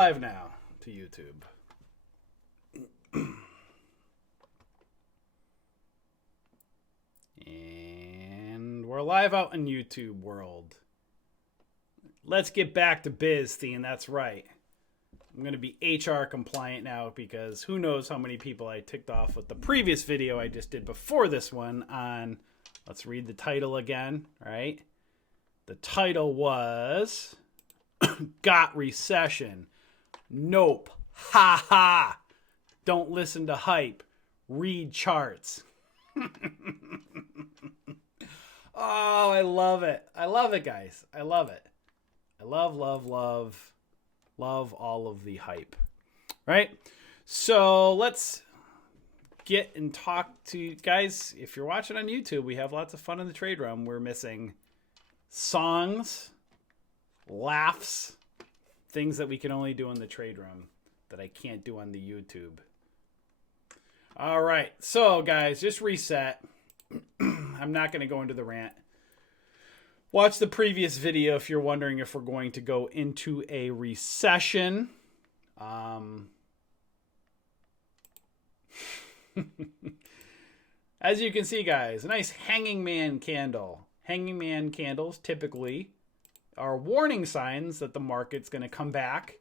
Live now to YouTube. And we're live out in YouTube world. Let's get back to biz, Thien. That's right. I'm going to be HR compliant now because who knows how many people I ticked off with the previous video I just did before this one on, let's read the title again, right? The title was Got Recession. Nope. Ha ha. Don't listen to hype. Read charts. Oh, I love it. I love it, guys. I love it. I love all of the hype. Right? So let's get and talk to you guys. If you're watching on YouTube, we have lots of fun in the trade room. We're missing songs, laughs, things that we can only do in the trade room that I can't do on the YouTube. All right. So, guys, just reset. I'm not going to go into the rant. Watch the previous video if you're wondering if we're going to go into a recession. As you can see, guys, a nice hanging man candle. Hanging man candles typically are warning signs that the market's going to come back.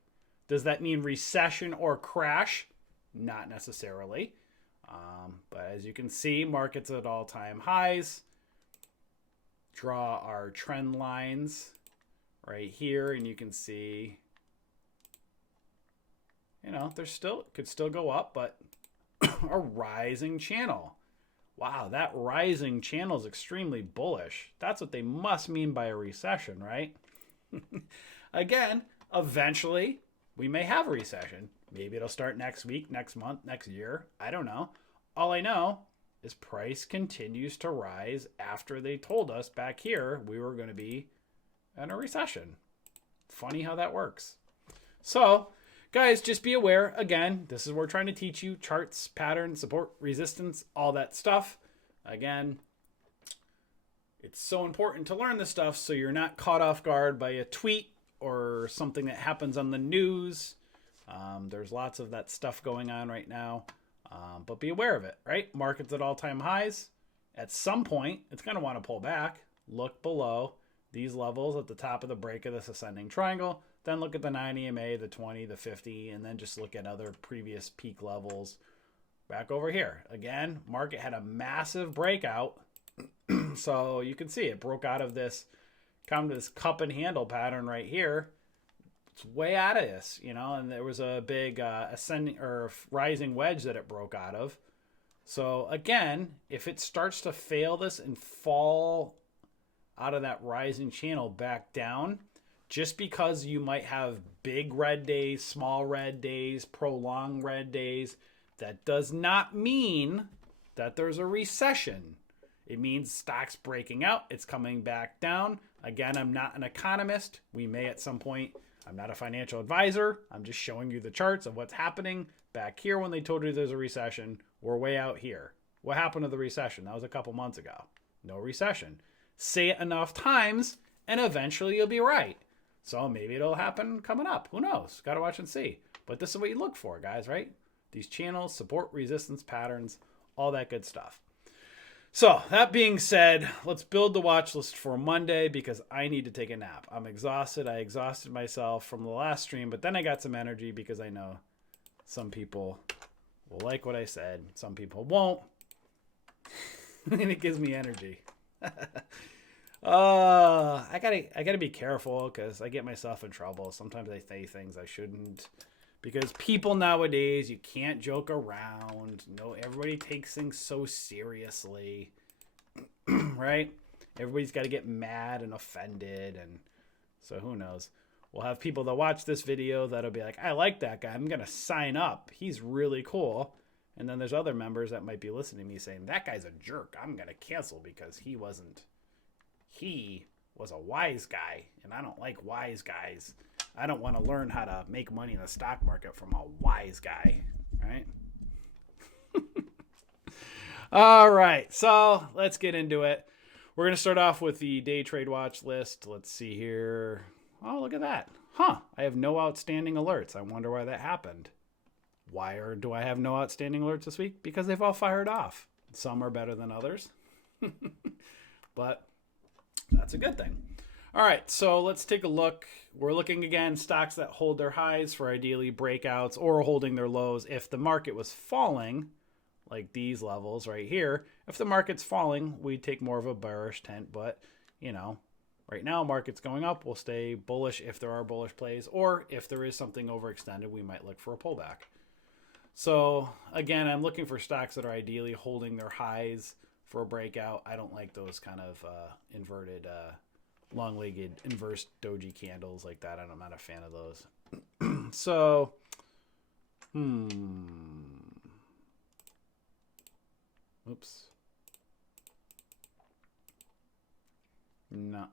Does that mean recession or crash? Not necessarily. But as you can see, markets at all-time highs. Draw our trend lines right here, and you can see, you know, there's still, could still go up, but a rising channel. Wow, that rising channel is extremely bullish. That's what they must mean by a recession, right? Again, eventually we may have a recession. Maybe it'll start next week, next month, next year. I don't know. All I know is price continues to rise after they told us back here we were going to be in a recession. Funny how that works. So, guys, just be aware. Again, this is what we're trying to teach you. Charts, patterns, support, resistance, all that stuff. Again, it's so important to learn this stuff so you're not caught off guard by a tweet or something that happens on the news. There's lots of that stuff going on right now. But be aware of it, right? Markets at all-time highs. At some point, it's going to want to pull back. Look below these levels at the top of the break of this ascending triangle. Then look at the 9 EMA, the 20, the 50, and then just look at other previous peak levels back over here. Again, market had a massive breakout. So you can see it broke out of this, come to this cup and handle pattern right here. It's way out of this, you know, and there was a big ascending or rising wedge that it broke out of. So again, if it starts to fail this and fall out of that rising channel back down, just because you might have big red days, small red days, prolonged red days, that does not mean that there's a recession. It means stocks breaking out. It's coming back down. Again, I'm not an economist. We may at some point. I'm not a financial advisor. I'm just showing you the charts of what's happening back here when they told you there's a recession. We're way out here. What happened to the recession? That was a couple months ago. No recession. Say it enough times and eventually you'll be right. So maybe it'll happen coming up. Who knows? Got to watch and see. But this is what you look for, guys, right? These channels, support, resistance, patterns, all that good stuff. So that being said, let's build the watch list for Monday because I need to take a nap. I'm exhausted. I exhausted myself from the last stream, but then I got some energy because I know some people will like what I said. Some people won't. And it gives me energy. I gotta be careful because I get myself in trouble. Sometimes I say things I shouldn't. Because people nowadays, you can't joke around. No, everybody takes things so seriously, right? Everybody's got to get mad and offended, and so who knows? We'll have people that watch this video that'll be like, I like that guy. I'm going to sign up. He's really cool. And then there's other members that might be listening to me saying, that guy's a jerk. I'm going to cancel because he was a wise guy, and I don't like wise guys. I don't want to learn how to make money in the stock market from a wise guy, right? All right, so let's get into it. We're going to start off with the day trade watch list. Let's see here. Oh, look at that. Huh, I have no outstanding alerts. I wonder why that happened. Do I have no outstanding alerts this week? Because they've all fired off. Some are better than others. But that's a good thing. All right, so let's take a look. We're looking again, stocks that hold their highs for ideally breakouts or holding their lows. If the market was falling, like these levels right here, if the market's falling, we take more of a bearish tent. But, you know, right now, market's going up. We'll stay bullish if there are bullish plays, or if there is something overextended, we might look for a pullback. So, again, I'm looking for stocks that are ideally holding their highs for a breakout. I don't like those kind of inverted, long-legged, inverse doji candles like that. I'm not a fan of those. So, oops. No.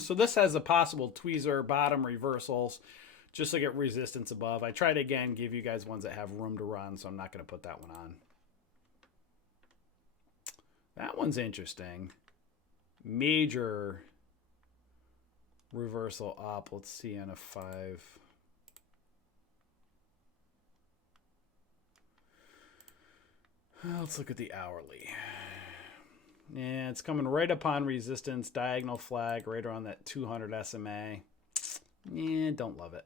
So this has a possible tweezer bottom reversals, just to get resistance above. I try to, again, give you guys ones that have room to run, so I'm not going to put that one on. That one's interesting. Major reversal up. Let's see on a 5. Let's look at the hourly. Yeah, it's coming right upon resistance, diagonal flag, right around that 200 SMA. Yeah, don't love it.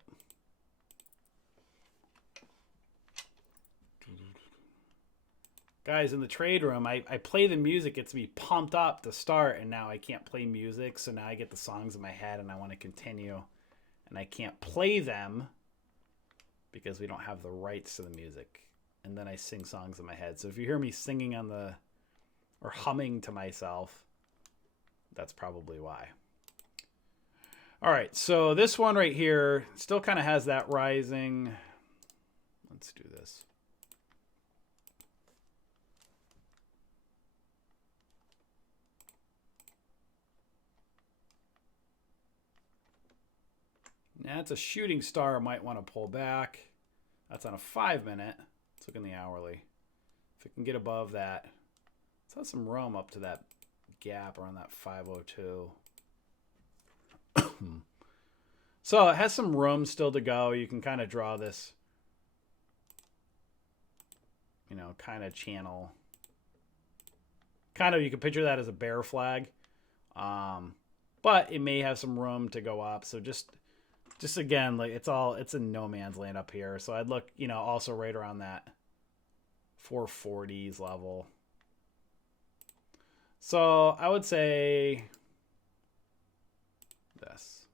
Guys, in the trade room, I play the music, gets me pumped up to start, and now I can't play music, so now I get the songs in my head, and I want to continue, and I can't play them because we don't have the rights to the music, and then I sing songs in my head. So if you hear me singing on the, or humming to myself, that's probably why. All right, so this one right here still kind of has that rising. Let's do this. That's a shooting star. I might want to pull back. That's on a 5-minute. Let's look in the hourly. If it can get above that, let's have some room up to that gap around that 502. So it has some room still to go. You can kind of draw this, you know, kind of channel. Kind of, you can picture that as a bear flag. But it may have some room to go up. So just again, like it's in no man's land up here. So I'd look, you know, also right around that 440s level. So I would say this.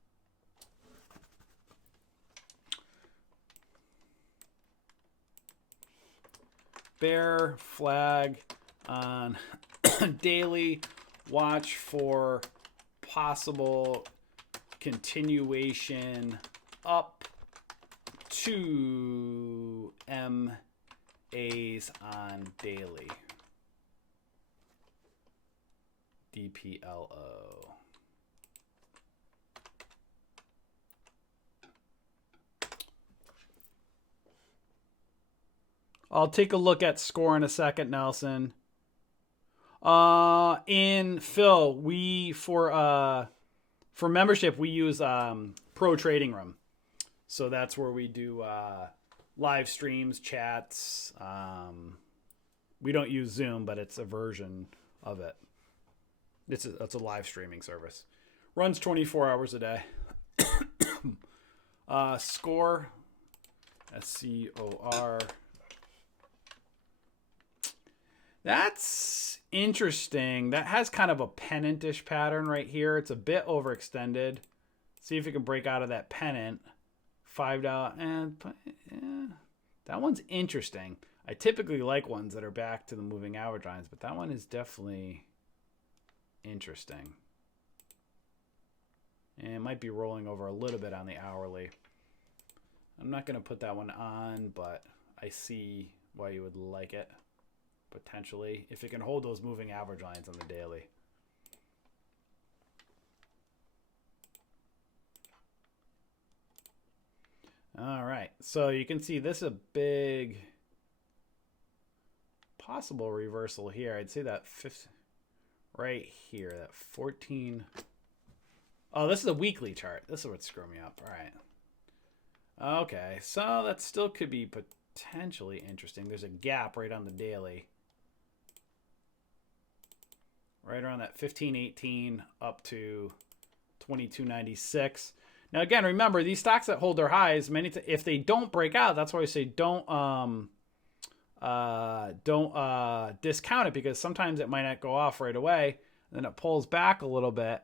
Bear flag on daily. Watch for possible continuation up to MAs on daily. DPLO. I'll take a look at score in a second, Nelson. In Phil, we for membership we use Pro Trading Room, so that's where we do live streams, chats. We don't use Zoom, but it's a version of it. It's a live streaming service. Runs 24 hours a day. Score, SCOR. That's interesting. That has kind of a pennant-ish pattern right here. It's a bit overextended. See if it can break out of that pennant. $5. And yeah, that one's interesting. I typically like ones that are back to the moving average lines, but that one is definitely interesting. And it might be rolling over a little bit on the hourly. I'm not going to put that one on, but I see why you would like it. Potentially, if it can hold those moving average lines on the daily. All right. So you can see this is a big possible reversal here. I'd say that fifth right here, that 14. Oh, this is a weekly chart. This is what's screwing me up. All right. Okay. So that still could be potentially interesting. There's a gap right on the daily. Right around that 15.18 up to 22.96. Now again, remember these stocks that hold their highs, if they don't break out, that's why I say don't discount it, because sometimes it might not go off right away, and then it pulls back a little bit,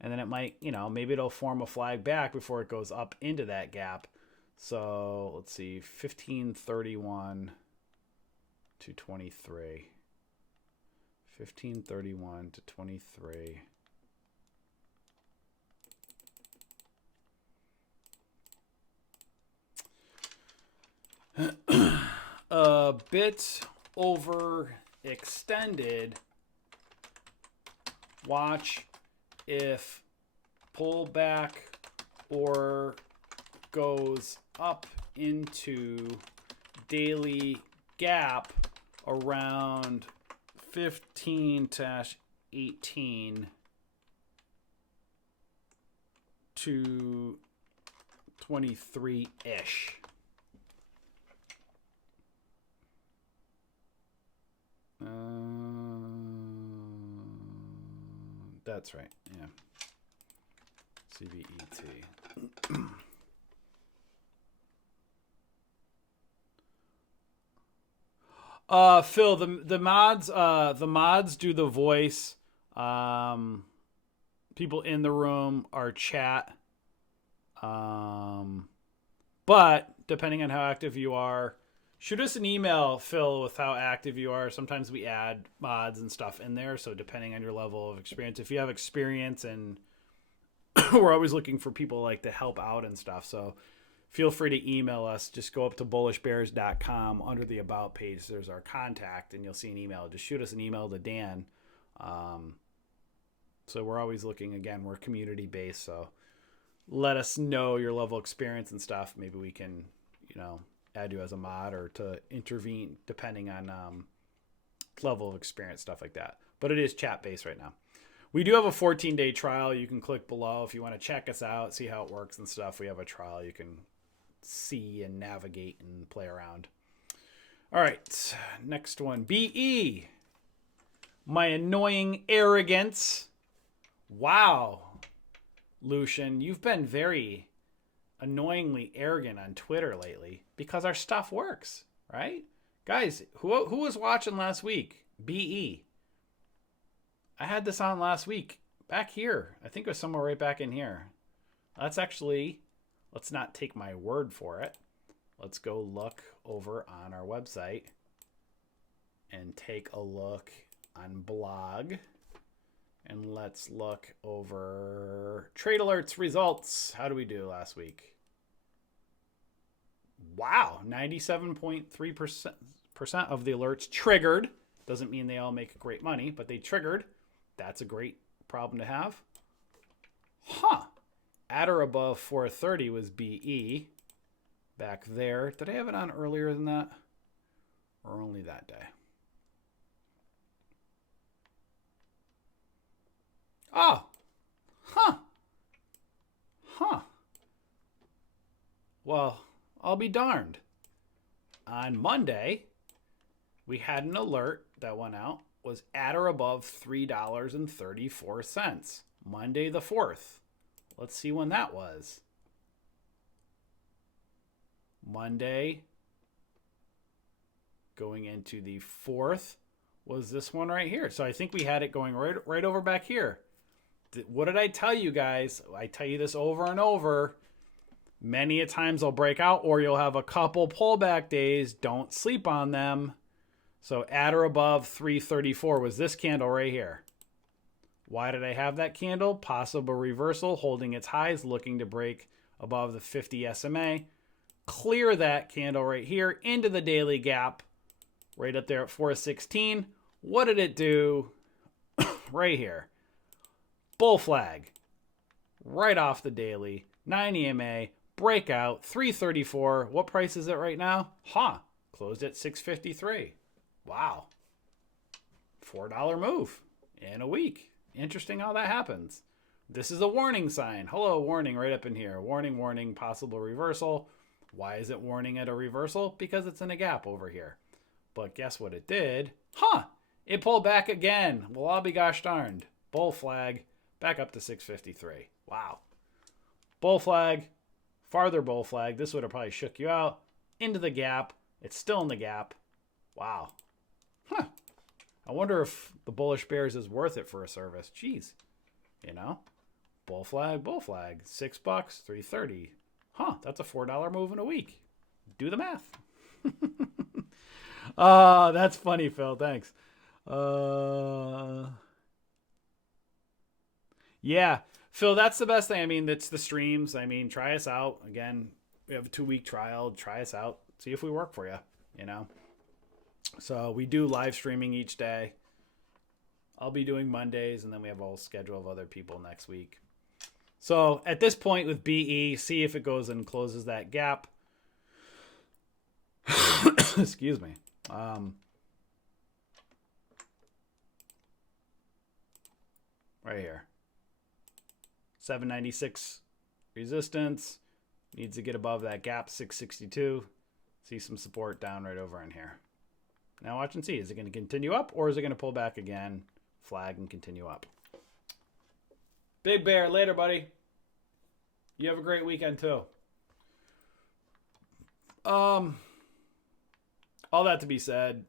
and then it might, maybe it'll form a flag back before it goes up into that gap. So let's see, 15.31 to 23. 15.31 to 23. A bit overextended. Watch if pullback or goes up into daily gap around 15-18 to 23-ish. That's right. Yeah. CVET. Phil, the mods do the voice. People in the room are chat. But depending on how active you are, shoot us an email, Phil, with how active you are. Sometimes we add mods and stuff in there. So depending on your level of experience, if you have experience, and we're always looking for people like to help out and stuff. So feel free to email us. Just go up to bullishbears.com. Under the About page, there's our contact, and you'll see an email. Just shoot us an email to Dan. So we're always looking. Again, we're community-based, so let us know your level of experience and stuff. Maybe we can, add you as a mod or to intervene depending on level of experience, stuff like that. But it is chat-based right now. We do have a 14-day trial. You can click below if you want to check us out, see how it works and stuff. We have a trial you can see and navigate and play around. All right, next one. BE. My annoying arrogance. Wow. Lucian, you've been very annoyingly arrogant on Twitter lately because our stuff works, right? Guys, who was watching last week? BE. I had this on last week. Back here. I think it was somewhere right back in here. Let's not take my word for it. Let's go look over on our website and take a look on blog. And let's look over Trade Alerts results. How do we do last week? Wow, 97.3% of the alerts triggered. Doesn't mean they all make great money, but they triggered. That's a great problem to have. At or above 430 was BE back there. Did I have it on earlier than that? Or only that day? Oh. Well, I'll be darned. On Monday, we had an alert that went out, was at or above $3.34. Monday the 4th. Let's see when that was. Monday, going into the 4th, was this one right here. So I think we had it going right over back here. What did I tell you guys? I tell you this over and over. Many a times they'll break out, or you'll have a couple pullback days. Don't sleep on them. So at or above 334 was this candle right here. Why did I have that candle? Possible reversal, holding its highs, looking to break above the 50 SMA. Clear that candle right here into the daily gap, right up there at 416. What did it do? Right here. Bull flag. Right off the daily. 9 EMA. breakout, 334. What price is it right now? Huh. Closed at 653. Wow. $4 move in a week. Interesting how that happens. This is a warning sign. Hello, warning right up in here. Warning, warning, possible reversal. Why is it warning at a reversal? Because it's in a gap over here. But guess what it did? Huh. It pulled back again. Well, I'll be gosh darned. Bull flag. Back up to 653. Wow. Bull flag. Farther bull flag. This would have probably shook you out. Into the gap. It's still in the gap. Wow. Huh. I wonder if the bullish bears is worth it for a service. Jeez. You know? Bull flag, bull flag. $6, 330. Huh, that's a $4 move in a week. Do the math. Oh, that's funny, Phil. Thanks. Yeah. Phil, that's the best thing. I mean, it's the streams. I mean, try us out. Again, we have a 2-week trial. Try us out. See if we work for you, you know? So we do live streaming each day. I'll be doing Mondays, and then we have a whole schedule of other people next week. So at this point with BE, see if it goes and closes that gap. Excuse me. Right here. 796 resistance. Needs to get above that gap, 662. See some support down right over in here. Now watch and see. Is it going to continue up, or is it going to pull back again, flag, and continue up? Big Bear, later, buddy. You have a great weekend, too. All that to be said.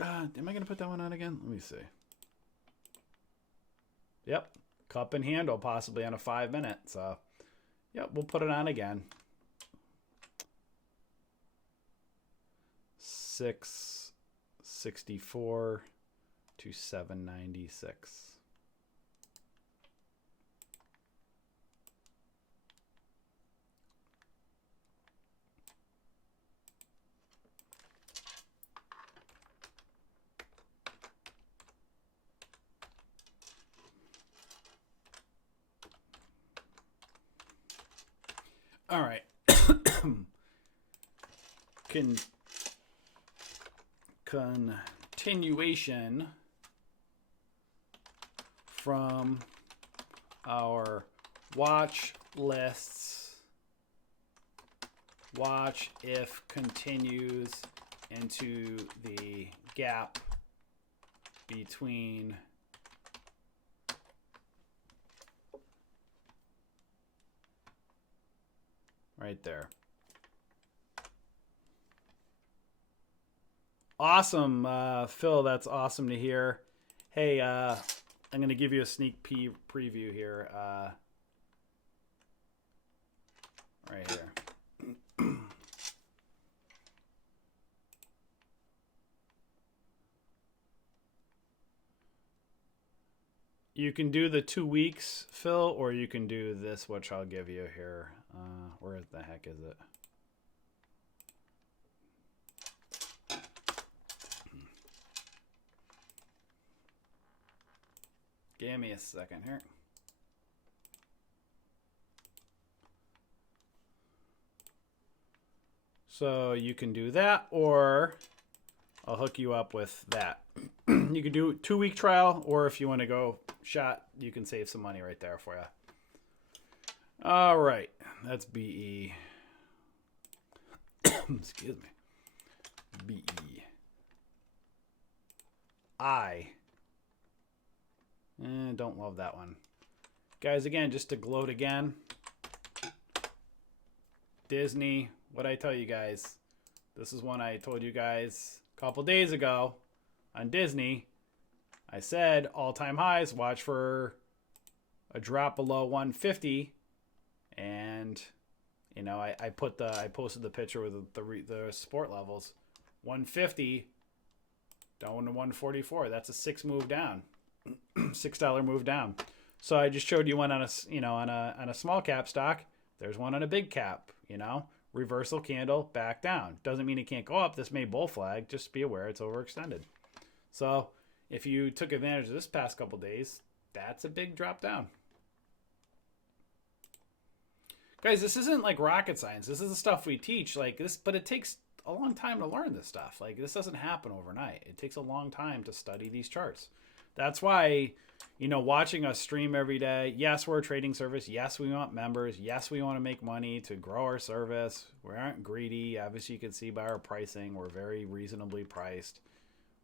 Am I going to put that one on again? Let me see. Yep. Cup and handle, possibly on a 5-minute. So, yep, we'll put it on again. 664 to 796. All right. Continuation from our watch lists. Watch if continues into the gap between right there. Awesome, Phil. That's awesome to hear. Hey, I'm going to give you a sneak preview here. Right here. You can do the 2 weeks, Phil, or you can do this, which I'll give you here. Where the heck is it? Give me a second here. So you can do that, or I'll hook you up with that. You can do 2-week trial, or if you want to go shot, you can save some money right there for you. All right, that's BE. Excuse me. BE. Don't love that one. Guys, again, just to gloat again. Disney, what'd I tell you guys? This is one I told you guys a couple days ago on Disney. I said all-time highs, watch for a drop below 150. And, you know, I posted the picture with the support levels. 150 down to 144. That's a 6 move down. $6 move down. So I just showed you one on a small cap stock. There's one on a big cap, you know, reversal candle back down. Doesn't mean it can't go up. This may bull flag. Just be aware it's overextended. So if you took advantage of this past couple days, that's a big drop down. Guys, this isn't like rocket science. This is the stuff we teach. Like this, but it takes a long time to learn this stuff. Like this doesn't happen overnight. It takes a long time to study these charts. That's why, you know, watching us stream every day. Yes, we're a trading service. Yes, we want members. Yes, we want to make money to grow our service. We aren't greedy. Obviously, you can see by our pricing, we're very reasonably priced.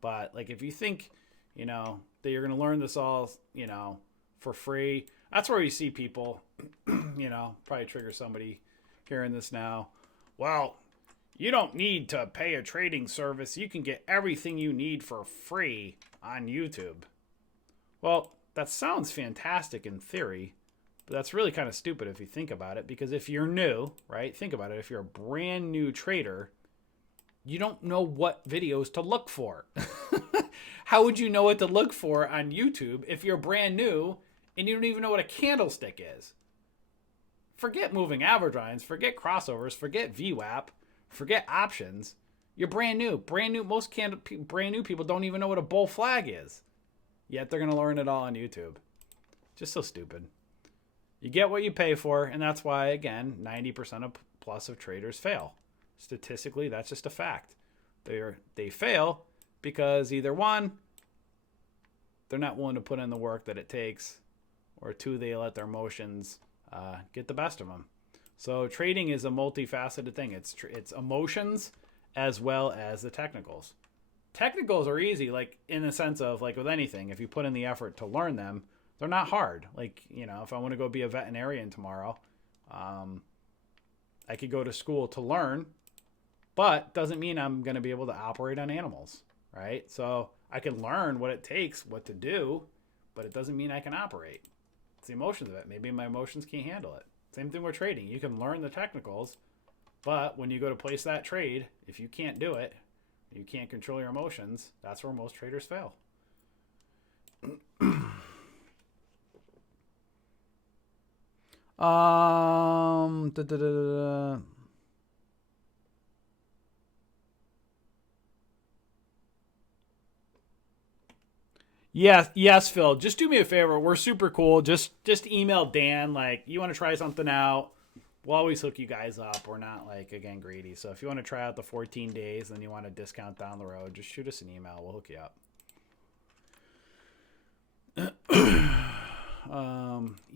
But like, if you think, you know, that you're going to learn this all, you know, for free, that's where you see people, you know, probably trigger somebody hearing this now. Well, you don't need to pay a trading service. You can get everything you need for free on YouTube. Well, that sounds fantastic in theory, but that's really kind of stupid if you think about it, because if you're new, right? Think about it. If you're a brand new trader, you don't know what videos to look for. How would you know what to look for on YouTube if you're brand new and you don't even know what a candlestick is? Forget moving average lines, forget crossovers, forget VWAP, forget options. You're brand new. Brand new. Most brand new people don't even know what a bull flag is. Yet they're going to learn it all on YouTube. Just so stupid. You get what you pay for, and that's why, again, 90% of plus of traders fail. Statistically, that's just a fact. They fail because either one, they're not willing to put in the work that it takes, or two, they let their emotions get the best of them. So trading is a multifaceted thing. It's emotions as well as the technicals. Technicals are easy, like in the sense of like with anything, if you put in the effort to learn them, they're not hard. Like, you know, if I want to go be a veterinarian tomorrow, I could go to school to learn, but doesn't mean I'm going to be able to operate on animals, right? So I can learn what it takes, what to do, but it doesn't mean I can operate. It's the emotions of it. Maybe my emotions can't handle it. Same thing with trading. You can learn the technicals, but when you go to place that trade, if you can't do it, you can't control your emotions, that's where most traders fail. Yes, Phil. Just do me a favor. We're super cool. Just email Dan. Like, you want to try something out? We'll always hook you guys up. We're not, like, again, greedy. So if you want to try out the 14 days and you want a discount down the road, just shoot us an email. We'll hook you up.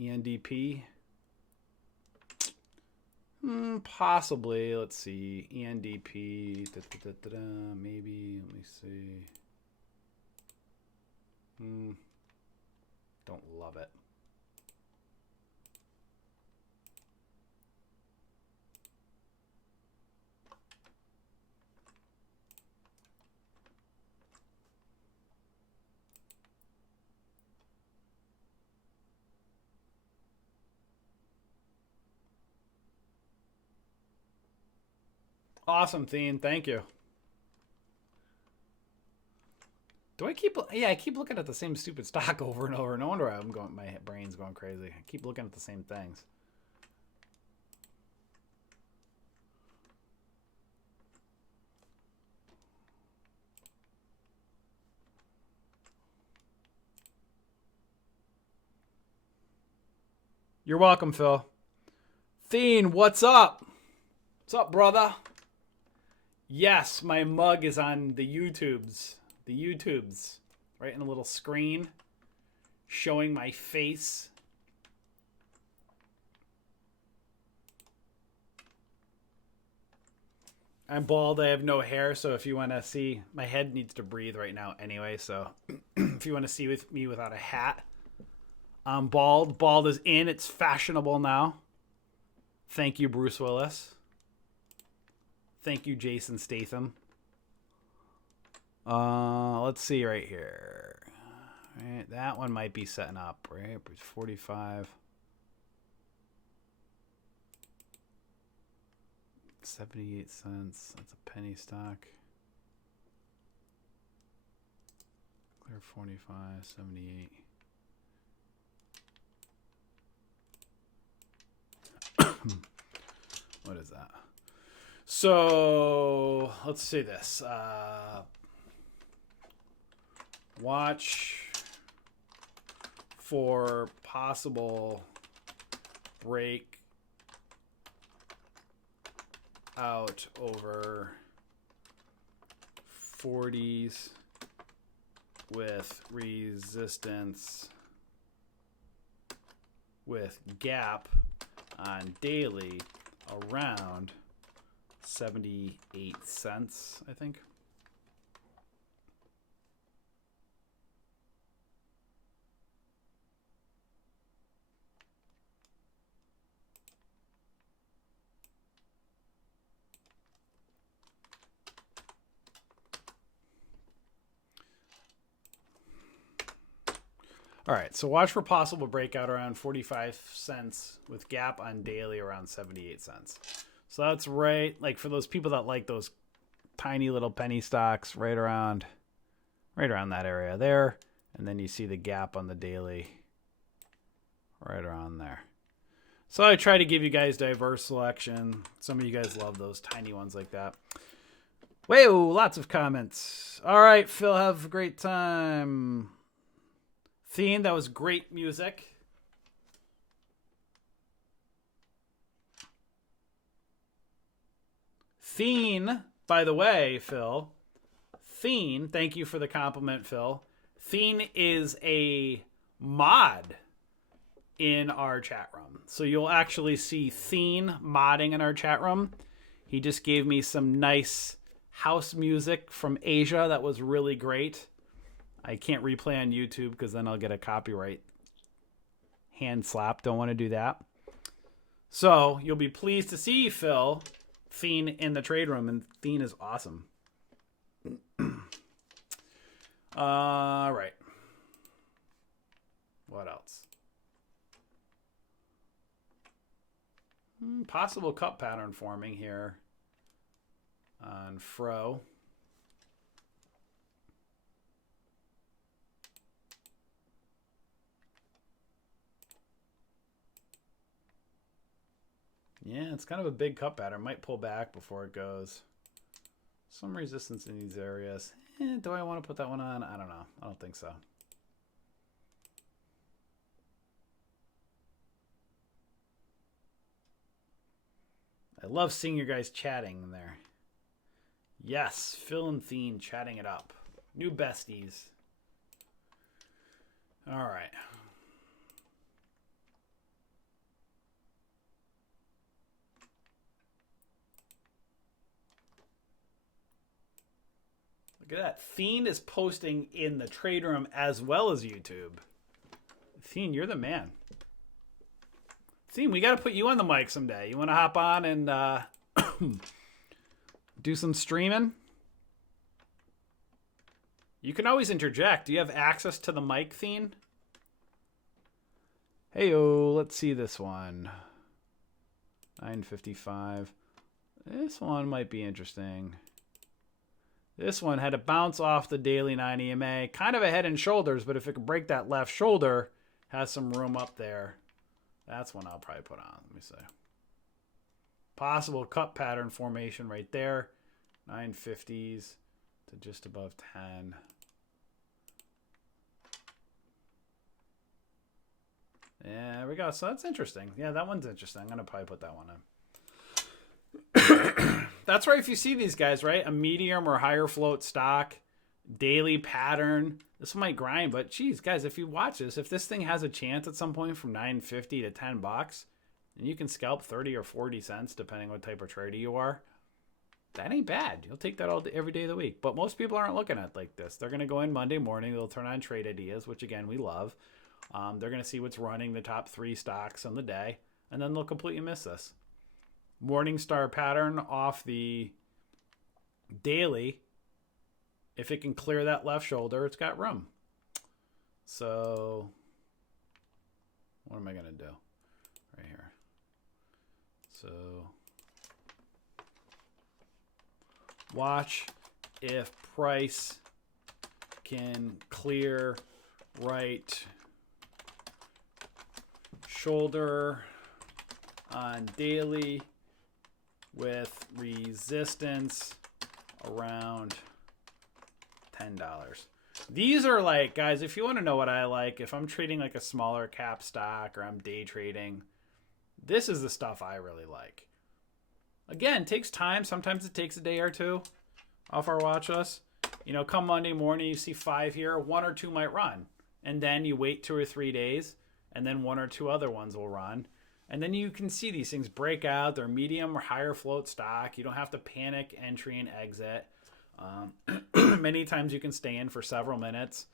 ENDP. Possibly. Let's see. ENDP. Maybe. Let me see. Don't love it. Awesome, Thien. Thank you. Do I keep? Yeah, I keep looking at the same stupid stock over and over. No wonder I'm going. My brain's going crazy. I keep looking at the same things. You're welcome, Phil. Thien, what's up? What's up, brother? Yes, my mug is on the YouTubes. The YouTubes. Right in a little screen. Showing my face. I'm bald. I have no hair, so if you want to see, my head needs to breathe right now anyway, so if you want to see me without a hat, I'm bald. Bald is in. It's fashionable now. Thank you, Bruce Willis. Thank you, Jason Statham. Let's see right here. Right, that one might be setting up, right? 45. 78 cents. That's a penny stock. Clear 45, 78. What is that? So let's see this. Watch for possible break out over 40s with resistance with gap on daily around 78 cents, I think. All right, so watch for possible breakout around 45 cents with gap on daily around 78 cents. So that's right, like for those people that like those tiny little penny stocks, right around that area there. And then you see the gap on the daily right around there. So I try to give you guys diverse selection. Some of you guys love those tiny ones like that. Whoa, lots of comments. All right, Phil, have a great time. Theme, that was great music. Theme, by the way, Phil. Theme, thank you for the compliment, Phil. Theme is a mod in our chat room. So you'll actually see Theme modding in our chat room. He just gave me some nice house music from Asia that was really great. I can't replay on YouTube because then I'll get a copyright hand slap. Don't want to do that. So you'll be pleased to see, Phil, Thien in the trade room, and Thien is awesome. All right. What else? Possible cup pattern forming here on Fro. Yeah, it's kind of a big cup pattern. Might pull back before it goes. Some resistance in these areas. Do I want to put that one on? I don't know. I don't think so. I love seeing your guys chatting in there. Yes, Phil and Thien chatting it up. New besties. All right. Look at that. Thien is posting in the trade room as well as YouTube. Thien, you're the man. Thien, we got to put you on the mic someday. You want to hop on and do some streaming? You can always interject. Do you have access to the mic, Thien? Hey-oh, let's see this one. 955. This one might be interesting. This one had to bounce off the daily 9 EMA. Kind of a head and shoulders, but if it could break that left shoulder, has some room up there. That's one I'll probably put on. Let me see. Possible cup pattern formation right there. 950s to just above 10. Yeah, there we go. So that's interesting. Yeah, that one's interesting. I'm going to probably put that one in. That's right. If you see these guys, right? A medium or higher float stock, daily pattern. This one might grind, but geez, guys, if you watch this, if this thing has a chance at some point from $9.50 to $10, and you can scalp 30 or 40 cents, depending what type of trader you are, that ain't bad. You'll take that all day, every day of the week. But most people aren't looking at it like this. They're going to go in Monday morning. They'll turn on Trade Ideas, which again, we love. They're going to see what's running the top 3 stocks on the day, and then they'll completely miss this. Morningstar pattern off the daily. If it can clear that left shoulder, it's got room. So what am I going to do right here? So watch if price can clear right shoulder on daily with resistance around $10. These are like, guys, if you want to know what I like, if I'm trading like a smaller cap stock or I'm day trading, this is the stuff I really like. Again, it takes time. Sometimes it takes a day or two off our watch list. You know, come Monday morning, you see 5 here, 1 or 2 might run. And then you wait 2 or 3 days, and then 1 or 2 other ones will run. And then you can see these things break out. They're medium or higher float stock. You don't have to panic entry and exit. Many times you can stay in for several minutes,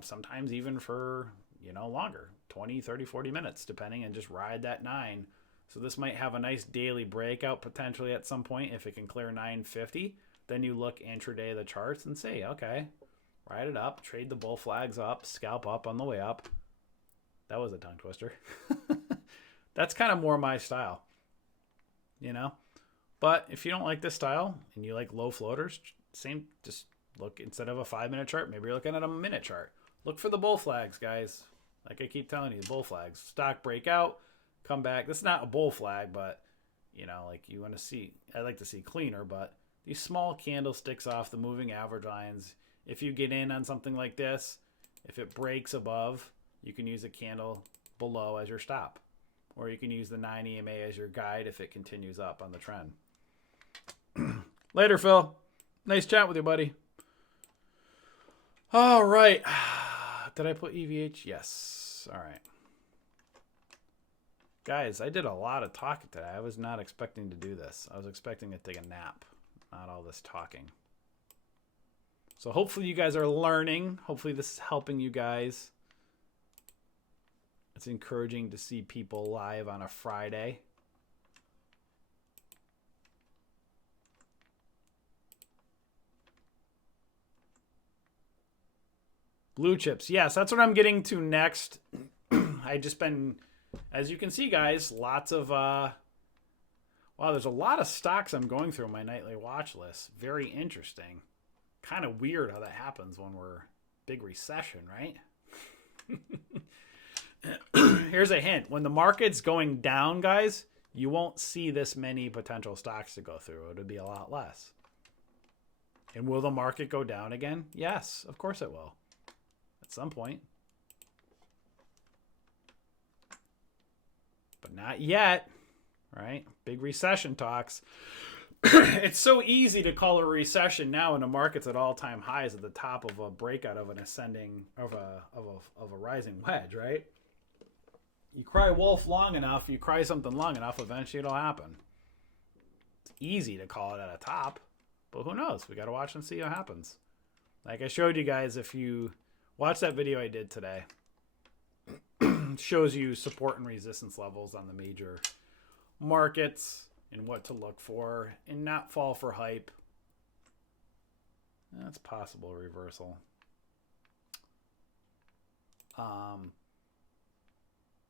sometimes even for, you know, longer, 20, 30, 40 minutes, depending, and just ride that 9. So this might have a nice daily breakout potentially at some point if it can clear 950. Then you look intraday the charts and say, okay, ride it up, trade the bull flags up, scalp up on the way up. That was a tongue twister. That's kind of more my style, you know? But if you don't like this style and you like low floaters, same, just look, instead of a 5-minute chart, maybe you're looking at a minute chart. Look for the bull flags, guys. Like I keep telling you, bull flags. Stock breakout, come back. This is not a bull flag, but, you know, like you want to see, I like to see cleaner, but these small candlesticks off the moving average lines, if you get in on something like this, if it breaks above, you can use a candle below as your stop. Or you can use the 9 EMA as your guide if it continues up on the trend. Later, Phil. Nice chat with you, buddy. All right. Did I put EVH? Yes. All right. Guys, I did a lot of talking today. I was not expecting to do this. I was expecting to take a nap, not all this talking. So hopefully you guys are learning. Hopefully this is helping you guys. It's encouraging to see people live on a Friday. Blue chips. Yes, that's what I'm getting to next. I just been, as you can see, guys, lots of, wow, there's a lot of stocks I'm going through my nightly watch list. Very interesting. Kind of weird how that happens when we're big recession, right? Here's a hint. When the market's going down, guys, you won't see this many potential stocks to go through. It'll be a lot less. And will the market go down again? Yes, of course it will. At some point. But not yet, right? Big recession talks. It's so easy to call a recession now when the market's at all-time highs at the top of a breakout of an ascending, of a rising wedge, right? You cry wolf long enough, you cry something long enough, eventually it'll happen. It's easy to call it at a top, but who knows? We got to watch and see what happens. Like I showed you guys, if you watch that video I did today, it shows you support and resistance levels on the major markets and what to look for and not fall for hype. That's possible reversal.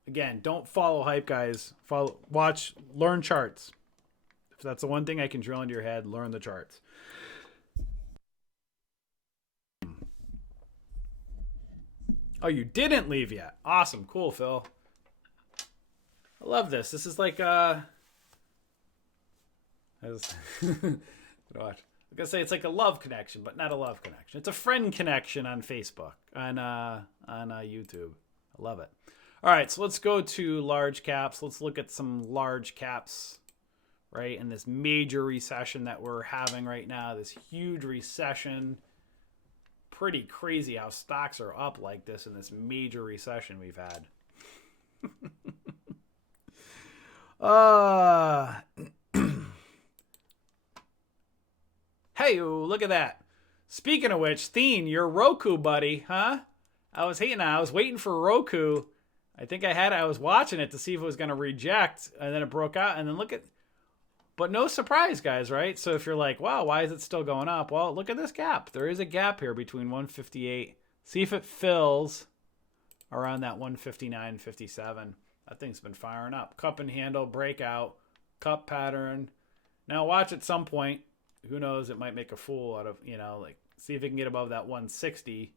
Again, don't follow hype, guys. Watch, learn charts. If that's the one thing I can drill into your head, learn the charts. Oh, you didn't leave yet. Awesome. Cool, Phil. I love this. This is like watch. I was gonna say it's like a love connection, but not a love connection. It's a friend connection on Facebook, on YouTube. I love it. All right, so let's go to large caps. Let's look at some large caps, right? In this major recession that we're having right now, this huge recession. Pretty crazy how stocks are up like this in this major recession we've had. Hey, look at that. Speaking of which, Thien, your Roku buddy, huh? I was waiting for Roku. I think I was watching it to see if it was going to reject, and then it broke out, and then look at, but no surprise, guys, right? So if you're like, wow, why is it still going up? Well, look at this gap. There is a gap here between 158. See if it fills around that 159.57. That thing's been firing up. Cup and handle, breakout, cup pattern. Now watch at some point, who knows, it might make a fool out of, like, see if it can get above that 160.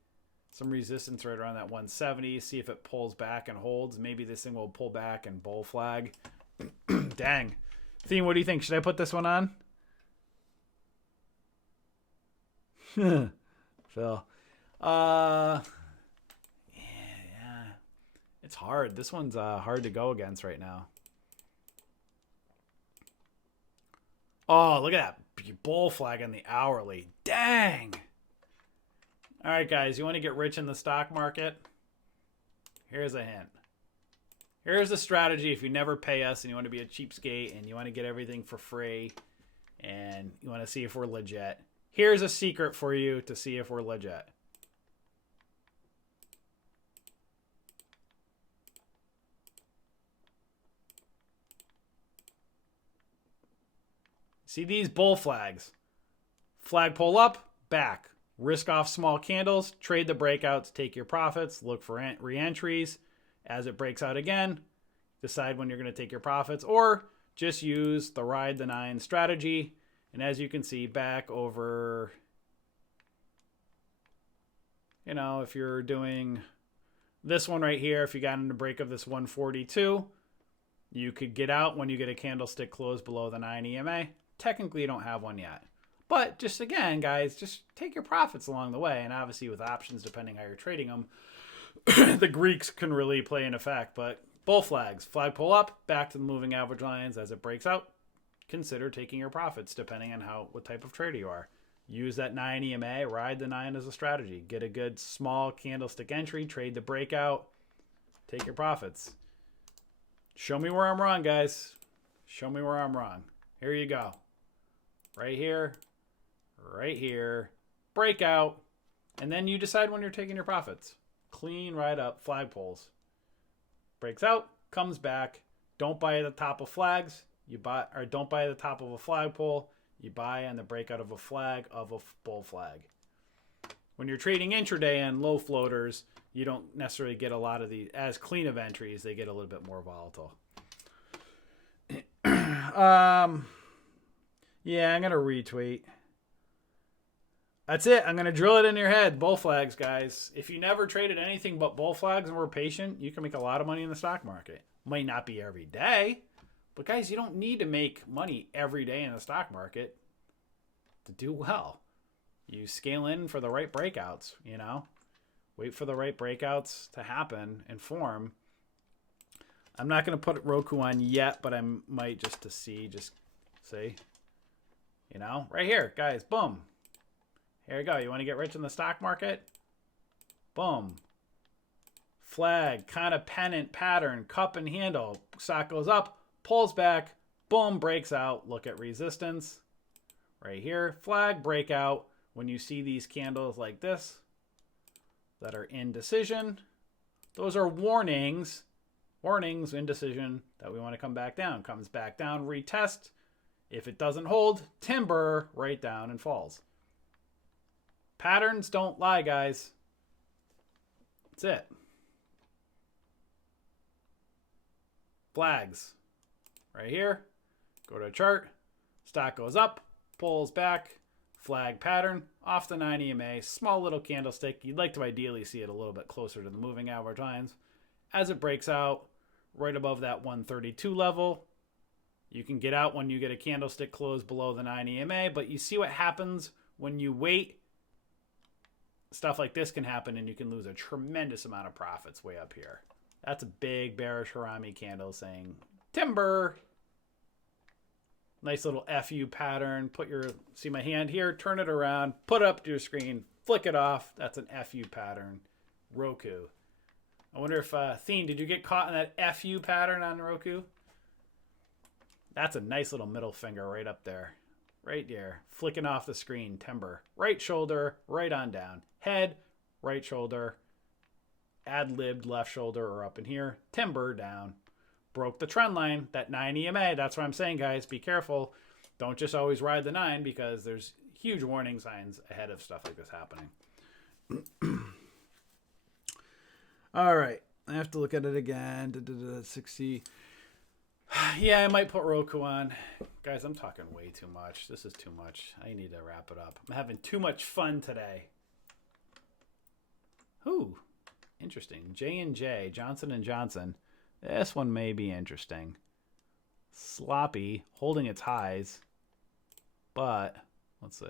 Some resistance right around that 170. See if it pulls back and holds. Maybe this thing will pull back and bull flag. Dang. Theme, what do you think? Should I put this one on? Phil. Yeah. It's hard. This one's hard to go against right now. Oh, look at that bull flag on the hourly. Dang. All right, guys, you want to get rich in the stock market? Here's a hint. Here's the strategy if you never pay us and you want to be a cheapskate and you want to get everything for free and you want to see if we're legit. Here's a secret for you to see if we're legit. See these bull flags? Flagpole up, back. Risk off small candles, trade the breakouts, take your profits, look for re-entries. As it breaks out again, decide when you're going to take your profits, or just use the ride the 9 strategy. And as you can see, back over, you know, if you're doing this one right here, if you got in the break of this 142, you could get out when you get a candlestick close below the 9 EMA. Technically, you don't have one yet. But just again, guys, just take your profits along the way. And obviously with options, depending how you're trading them, the Greeks can really play in effect. But bull flags, flagpole up, back to the moving average lines. As it breaks out, consider taking your profits depending on what type of trader you are. Use that 9 EMA, ride the 9 as a strategy. Get a good small candlestick entry, trade the breakout, take your profits. Show me where I'm wrong, guys. Show me where I'm wrong. Here you go. Right here. Right here, breakout, and then you decide when you're taking your profits. Clean right up, flagpoles. Breaks out, comes back. Don't buy at the top of flags. You buy, or don't buy at the top of a flagpole. You buy on the breakout of a flag of a bull flag. When you're trading intraday and low floaters, you don't necessarily get a lot of these as clean of entries. They get a little bit more volatile. Yeah, I'm gonna retweet. That's it. I'm going to drill it in your head. Bull flags, guys. If you never traded anything but bull flags and were patient, you can make a lot of money in the stock market. Might not be every day, but guys, you don't need to make money every day in the stock market to do well. You scale in for the right breakouts, you know? Wait for the right breakouts to happen and form. I'm not going to put Roku on yet, but I might just to see, you know? Right here, guys, boom. Here you go. You want to get rich in the stock market? Boom. Flag, kind of pennant pattern, cup and handle. Stock goes up, pulls back, boom, breaks out. Look at resistance. Right here. Flag, breakout. When you see these candles like this that are indecision, those are warnings. Warnings, indecision, that we want to come back down. Comes back down, retest. If it doesn't hold, timber, right down and falls. Patterns don't lie, guys. That's it. Flags. Right here. Go to a chart. Stock goes up. Pulls back. Flag pattern. Off the 9 EMA. Small little candlestick. You'd like to ideally see it a little bit closer to the moving average lines. As it breaks out, right above that 132 level, you can get out when you get a candlestick close below the 9 EMA. But you see what happens when you wait. Stuff like this can happen and you can lose a tremendous amount of profits way up here. That's a big bearish Harami candle saying timber. Nice little FU pattern. See my hand here, turn it around, put it up to your screen, flick it off. That's an FU pattern. Roku. I wonder if, Theme, did you get caught in that FU pattern on Roku? That's a nice little middle finger right up there. Right there, flicking off the screen, timber. Right shoulder, right on down. Head, right shoulder. Ad-libbed left shoulder or up in here. Timber down. Broke the trend line, that 9 EMA. That's what I'm saying, guys. Be careful. Don't just always ride the 9 because there's huge warning signs ahead of stuff like this happening. All right. I have to look at it again. 60. Yeah, I might put Roku on. Guys, I'm talking way too much. This is too much. I need to wrap it up. I'm having too much fun today. Ooh, interesting. J&J, Johnson & Johnson. This one may be interesting. Sloppy, holding its highs. But, let's see.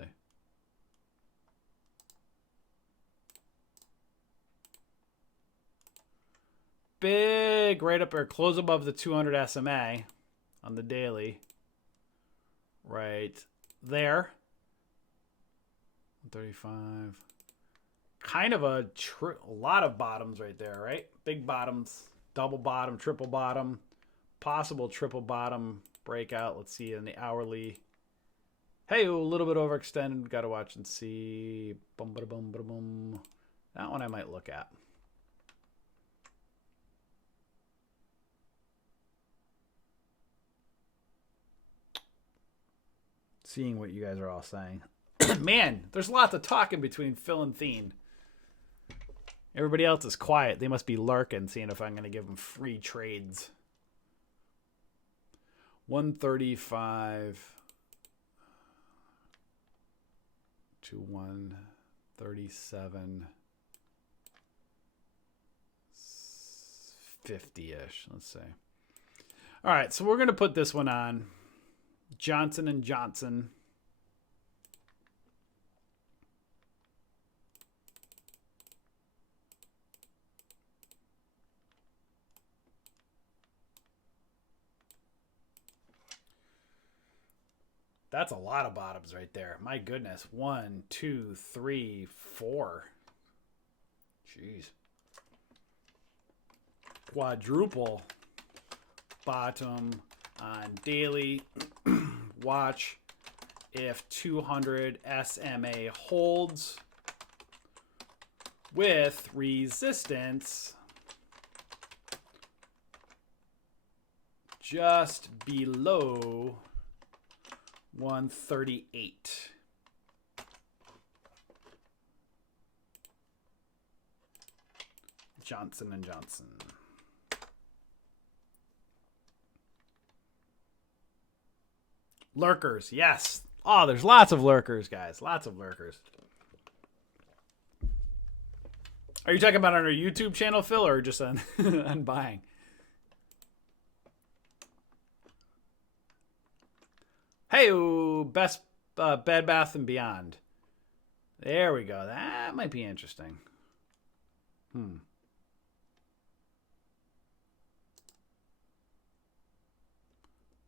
Big right up there, close above the 200 SMA on the daily. right there. 135. Kind of a lot of bottoms right there, right? Big bottoms, double bottom, triple bottom, possible triple bottom breakout. Let's see in the hourly. Hey, a little bit overextended. Got to watch and see. Boom, ba boom, ba boom. That one I might look at. Seeing what you guys are all saying. Man, there's lots of talking between Phil and Thien. Everybody else is quiet. They must be lurking, seeing if I'm going to give them free trades. 135 to 137. 50-ish, let's say. All right, so we're going to put this one on. Johnson & Johnson. That's a lot of bottoms right there. My goodness. 1, 2, 3, 4. Jeez. Quadruple bottom on daily. Watch if 200 SMA holds with resistance just below 138. Johnson & Johnson. Lurkers, yes. Oh, there's lots of lurkers, guys. Lots of lurkers. Are you talking about on our YouTube channel, Phil, or just on, on buying? Hey, best Bed Bath & Beyond. There we go. That might be interesting.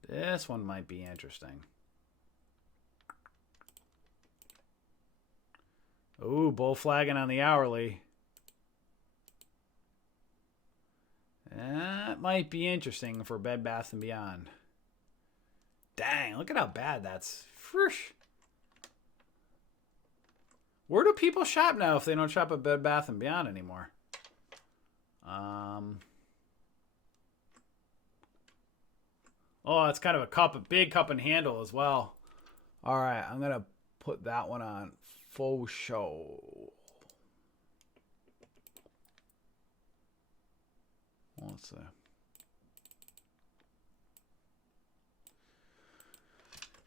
This one might be interesting. Ooh, bull flagging on the hourly. That might be interesting for Bed Bath & Beyond. Dang, look at how bad that's. Frish. Where do people shop now if they don't shop at Bed Bath & Beyond anymore? Oh, it's kind of a big cup and handle as well. All right, I'm going to put that one on faux show. Let's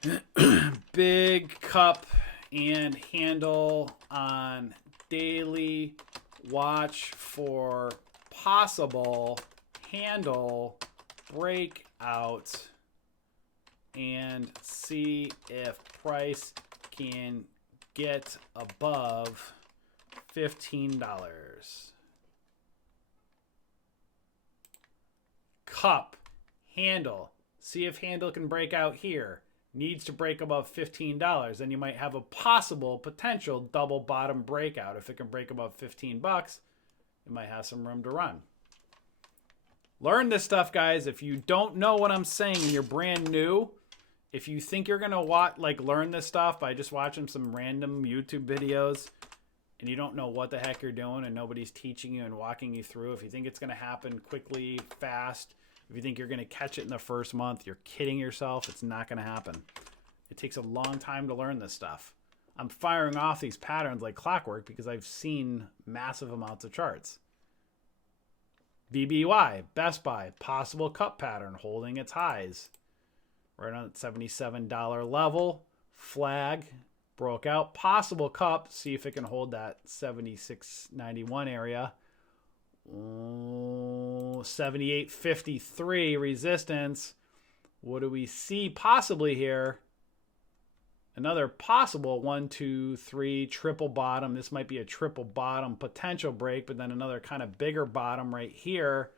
see. Big cup and handle on daily. Watch for possible handle breakout and see if price can get above $15. Cup, handle. See if handle can break out here. Needs to break above $15. Then you might have a possible potential double bottom breakout. If it can break above 15 bucks, it might have some room to run. Learn this stuff, guys. If you don't know what I'm saying and you're brand new, if you think you're gonna learn this stuff by just watching some random YouTube videos and you don't know what the heck you're doing and nobody's teaching you and walking you through, if you think it's gonna happen quickly, fast, if you think you're gonna catch it in the first month, you're kidding yourself. It's not gonna happen. It takes a long time to learn this stuff. I'm firing off these patterns like clockwork because I've seen massive amounts of charts. BBY, Best Buy, possible cup pattern holding its highs. Right on that $77 level. Flag, broke out. Possible cup, see if it can hold that $76.91 area. 78.53 resistance. What do we see possibly here? Another possible 1, 2, 3 triple bottom. This might be a triple bottom potential break, but then another kind of bigger bottom right here.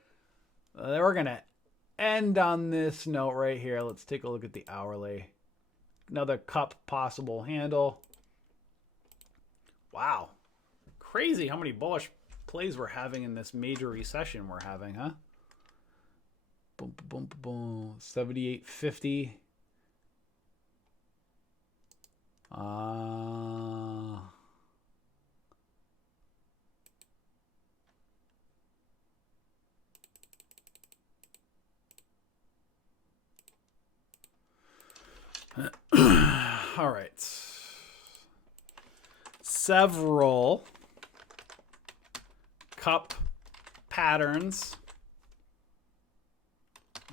We're going to end on this note right here. Let's take a look at the hourly. another cup possible handle. Wow. Crazy how many bullish plays we're having in this major recession we're having, huh? Boom, boom, boom, boom. 78.50. All right. Several cup patterns.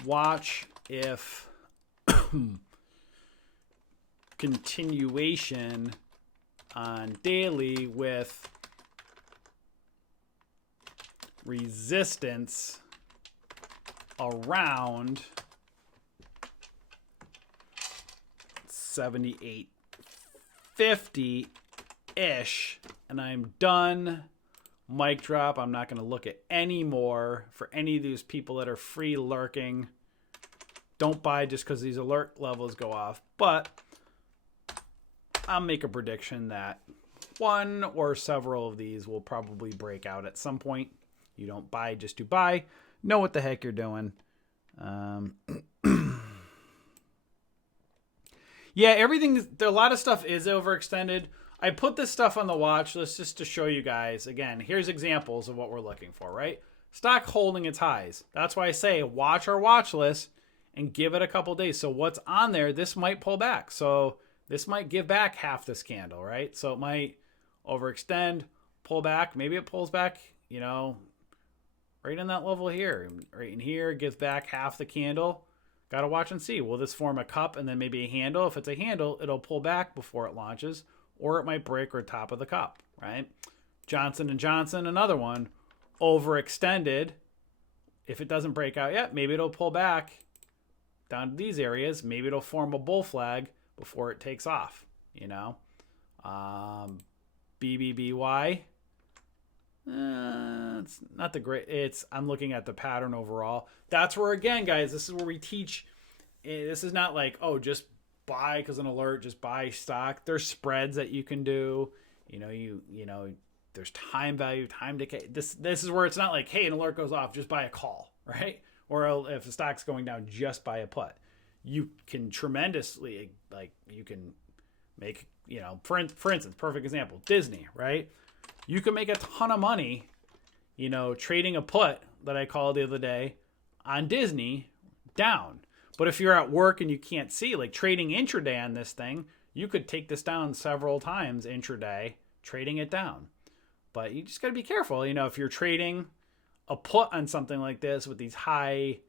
Watch if continuation on daily with resistance around 78.50-ish, and I'm done. Mic drop. I'm not going to look at any more for any of these people that are free lurking. Don't buy just because these alert levels go off, but I'll make a prediction that one or several of these will probably break out at some point. You don't buy just to buy. Know what the heck you're doing. Yeah, everything, a lot of stuff is overextended. I put this stuff on the watch list just to show you guys. Again, here's examples of what we're looking for, right? Stock holding its highs. That's why I say watch our watch list and give it a couple days. So what's on there, this might pull back. So this might give back half this candle, right? So it might overextend, pull back. Maybe it pulls back, you know, right in that level here. Right in here, gives back half the candle. Got to watch and see. Will this form a cup and then maybe a handle? If it's a handle, it'll pull back before it launches, or it might break or top of the cup, right? Johnson & Johnson, another one, overextended. If it doesn't break out yet, maybe it'll pull back down to these areas. Maybe it'll form a bull flag before it takes off, you know? BBBY. It's not the great. I'm looking at the pattern overall. That's where, again, guys, this is where we teach. This is not like, oh, just buy because an alert, just buy stock. There's spreads that you can do. You know, there's time value, time decay. This is where it's not like, hey, an alert goes off, just buy a call, right? Or if the stock's going down, just buy a put. You can tremendously, like, you can make, you know, for instance, perfect example, Disney, right? You can make a ton of money, you know, trading a put that I called the other day on Disney down. But if you're at work and you can't see, like trading intraday on this thing, you could take this down several times intraday, trading it down. But you just got to be careful. You know, if you're trading a put on something like this with these high,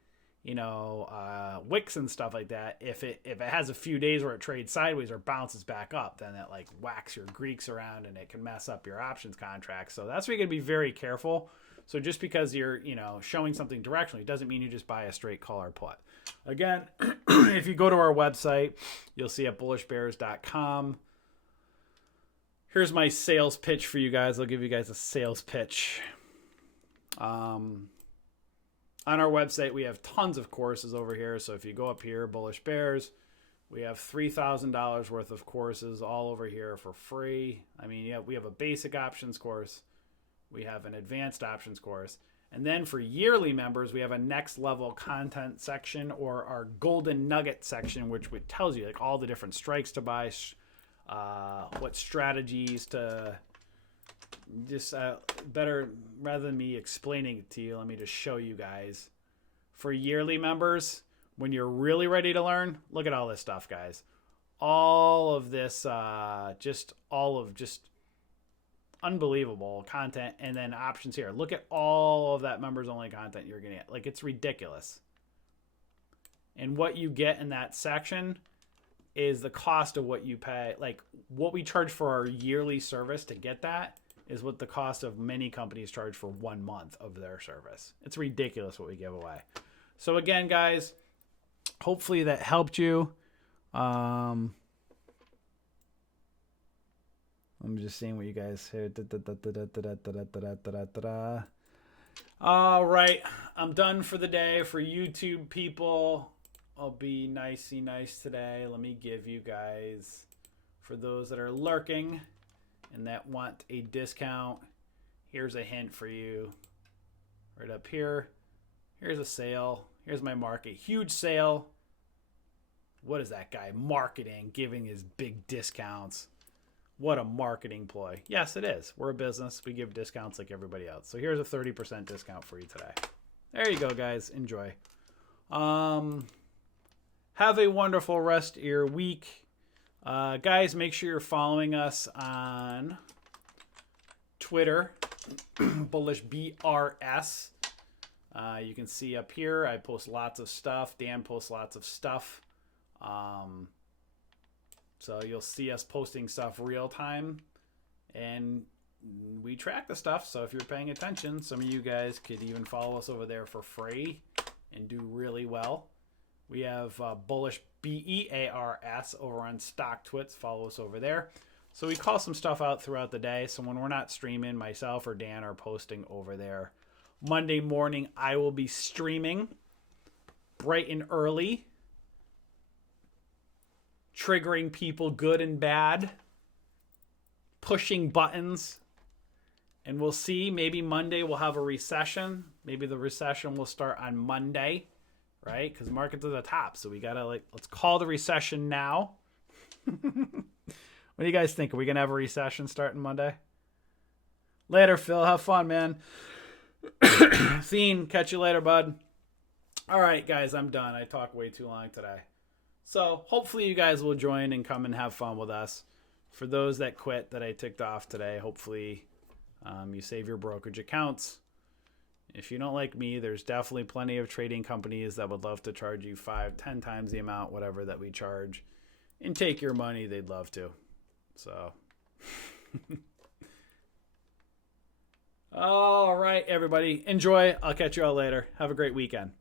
you know, wicks and stuff like that, if it has a few days where it trades sideways or bounces back up, then it like whacks your Greeks around and it can mess up your options contracts. So that's where you got to be very careful. So just because you're, you know, showing something directionally doesn't mean you just buy a straight call or put. Again, if you go to our website, you'll see at bullishbears.com. Here's my sales pitch for you guys. I'll give you guys a sales pitch. On our website, we have tons of courses over here. So if you go up here, Bullish Bears, we have $3,000 worth of courses all over here for free. I mean, yeah, we have a basic options course. We have an advanced options course. And then for yearly members, we have a next level content section, or our golden nugget section, which tells you like all the different strikes to buy, what strategies to just better, rather than me explaining it to you, let me just show you guys. For yearly members, when you're really ready to learn, look at all this stuff, guys. All of this, just unbelievable content. And then options here. Look at all of that members only content you're gonna get. Like, it's ridiculous. And what you get in that section is the cost of what you pay. Like, what we charge for our yearly service to get that is what the cost of many companies charge for 1 month of their service. It's ridiculous what we give away. So again, guys, hopefully that helped you. I'm just seeing what you guys hear. All right, I'm done for the day. For YouTube people, I'll be nicey nice today. Let me give you guys, for those that are lurking and that want a discount, here's a hint for you. Right up here. Here's a sale. Here's my market. Huge sale. What is that guy? Marketing, giving his big discounts. What a marketing ploy. Yes, it is. We're a business. We give discounts like everybody else. So here's a 30% discount for you today. There you go, guys. Enjoy. Have a wonderful rest of your week. Guys, make sure you're following us on Twitter, Bullish BRS. You can see up here, I post lots of stuff. Dan posts lots of stuff. So you'll see us posting stuff real time. And we track the stuff. So if you're paying attention, some of you guys could even follow us over there for free and do really well. We have Bullish BEARS over on Stock Twits. Follow us over there. So we call some stuff out throughout the day. So when we're not streaming, myself or Dan are posting over there. Monday morning, I will be streaming bright and early, triggering people good and bad, pushing buttons. And we'll see. Maybe Monday we'll have a recession. Maybe the recession will start on Monday. Right? Because market's at the top. So we got to let's call the recession now. What do you guys think? Are we going to have a recession starting Monday? Later, Phil. Have fun, man. Thien, catch you later, bud. All right, guys, I'm done. I talked way too long today. So hopefully you guys will join and come and have fun with us. For those that quit that I ticked off today, hopefully you save your brokerage accounts. If you don't like me, there's definitely plenty of trading companies that would love to charge you 5-10 times the amount, whatever that we charge, and take your money. They'd love to. So, all right, everybody, enjoy. I'll catch you all later. Have a great weekend.